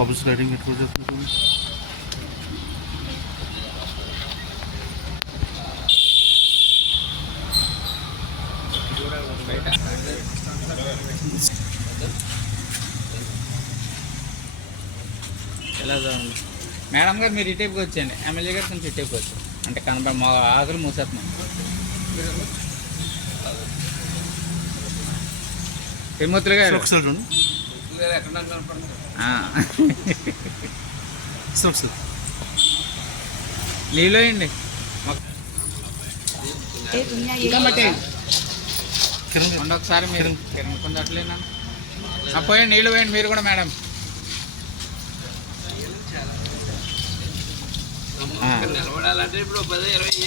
Office riding ఎట్లా చేస్తున్నారు? ఎలా చూడండి మేడం గారు, మీరు ఇటేపుకి వచ్చేయండి. ఎమ్మెల్యే గారు కొంచెం ఇటేపుకి వచ్చారు అంటే కనబడి మా ఆకులు మూసేస్తున్నాం. తిరుమూర్తులు గారు నీళ్ళు వేయండి. ఒకసారి మీరు కిరణ్ అట్లేనా పోయండి, నీళ్ళు వేయండి మీరు కూడా మేడం. నిలబడాలంటే ఇప్పుడు 10-20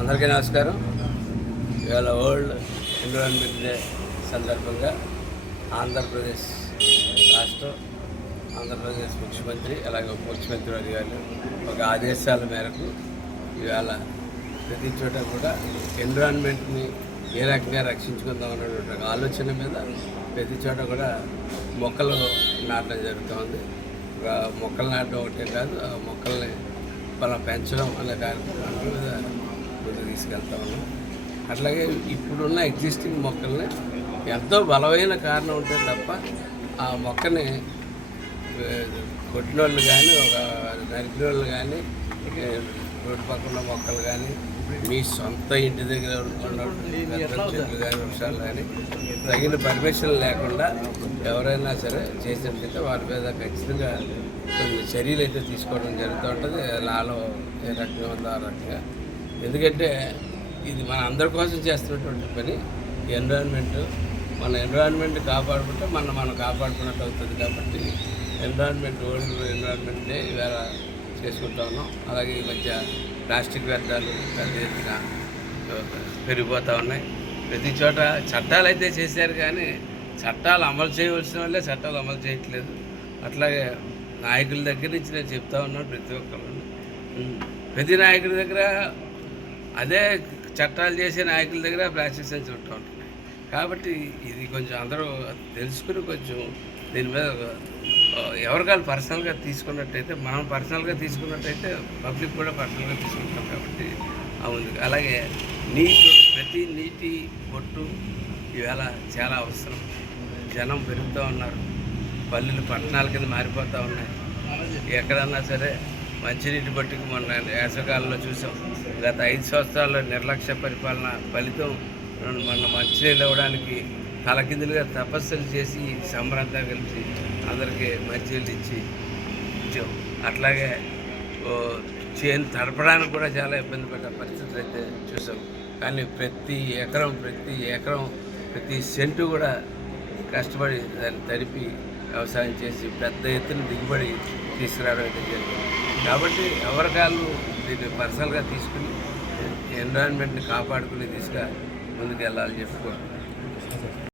అందరికీ నమస్కారం. ఇవాళ వరల్డ్ ఎన్విరాన్మెంట్ డే సందర్భంగా ఆంధ్రప్రదేశ్ రాష్ట్రం, ఆంధ్రప్రదేశ్ ముఖ్యమంత్రి అలాగే ఉప ముఖ్యమంత్రి అధికారులు ఒక ఆదేశాల మేరకు ఇవాళ ప్రతి చోట కూడా ఎన్విరాన్మెంట్ని ఏ రకంగా రక్షించుకుందాం అన్నటువంటి ఆలోచన మీద ప్రతి చోట కూడా మొక్కలు నాటడం జరుగుతుంది. మొక్కలు నాటడం ఒకటే కాదు, ఆ మొక్కల్ని మనం పెంచడం అనే కార్యక్రమాల మీద ముందుకు తీసుకెళ్తా ఉన్నాం. అట్లాగే ఇప్పుడున్న ఎగ్జిస్టింగ్ మొక్కల్ని ఎంతో బలమైన కారణం ఉంటే తప్ప ఆ మొక్కని కొట్టిన వాళ్ళు కానీ ఒక నరికిన వాళ్ళు కానీ రోడ్డు పక్కన మొక్కలు కానీ మీ సొంత ఇంటి దగ్గర ఉన్న చెట్లు కానీ వృక్షాలు కానీ తగిన పర్మిషన్ లేకుండా ఎవరైనా సరే చేసినట్లయితే వారి మీద ఖచ్చితంగా కొన్ని చర్యలు అయితే తీసుకోవడం జరుగుతూ ఉంటుంది. నాలో ఏ రకంగా ఉందో ఆ రకంగా. ఎందుకంటే ఇది మన అందరి కోసం చేస్తున్నటువంటి పని. ఎన్విరాన్మెంట్, మన ఎన్విరాన్మెంట్ కాపాడుకుంటే మనం కాపాడుకున్నట్టు అవుతుంది. కాబట్టి ఎన్విరాన్మెంట్, వరల్డ్ ఎన్విరాన్మెంట్ డే ఇవాళ చేసుకుంటా ఉన్నాం. అలాగే ఈ మధ్య ప్లాస్టిక్ వ్యర్థాలు పెద్ద ఎత్తున పెరిగిపోతూ ఉన్నాయి. ప్రతి చోట చట్టాలు అయితే చేశారు కానీ చట్టాలు అమలు చేయవలసిన వాళ్ళే చట్టాలు అమలు చేయట్లేదు. అట్లాగే నాయకుల దగ్గర నుంచి నేను చెప్తా ఉన్నాను, ప్రతి ఒక్కరు ప్రతి నాయకుడి దగ్గర అదే చట్టాలు చేసే నాయకుల దగ్గర ప్లాస్టిక్ సంచులు ఉంటూ ఉంటున్నాయి. కాబట్టి ఇది కొంచెం అందరూ తెలుసుకుని కొంచెం దీని మీద ఎవరికాలు పర్సనల్గా తీసుకున్నట్టయితే, మనం పర్సనల్గా తీసుకున్నట్టయితే పబ్లిక్ కూడా పర్సనల్గా తీసుకుంటాం. కాబట్టి అవును. అలాగే ప్రతి నీటి బొట్టు ఈవేళ చాలా అవసరం. జనం పెరుగుతూ ఉన్నారు, పల్లెలు పట్టణాల కింద మారిపోతూ ఉన్నాయి. ఎక్కడన్నా సరే మంచినీటి బొట్టుకు మొన్న వేసవకాలంలో చూసాం. గత 5 సంవత్సరాల్లో నిర్లక్ష్య పరిపాలన ఫలితం మొన్న మంచినీళ్ళు ఇవ్వడానికి తలకిందులుగా తపస్సులు చేసి సంబరంతా కలిసి అందరికీ మంచినీళ్ళు ఇచ్చాం. అట్లాగే చేను తడపడానికి కూడా చాలా ఇబ్బంది పడ్డ పరిస్థితులు అయితే చూసాం. కానీ ప్రతి ఎకరం ప్రతి సెంటు కూడా కష్టపడి దాన్ని తడిపి వ్యవసాయం చేసి పెద్ద ఎత్తున దిగుబడి తీసుకురావడం అయితే జరిగింది. కాబట్టి ఎవరికాళ్ళు దీన్ని పర్సనల్గా తీసుకుని ఎన్విరాన్మెంట్ని కాపాడుకుని ముందుకు వెళ్ళాలని చెప్పుకోవాలి.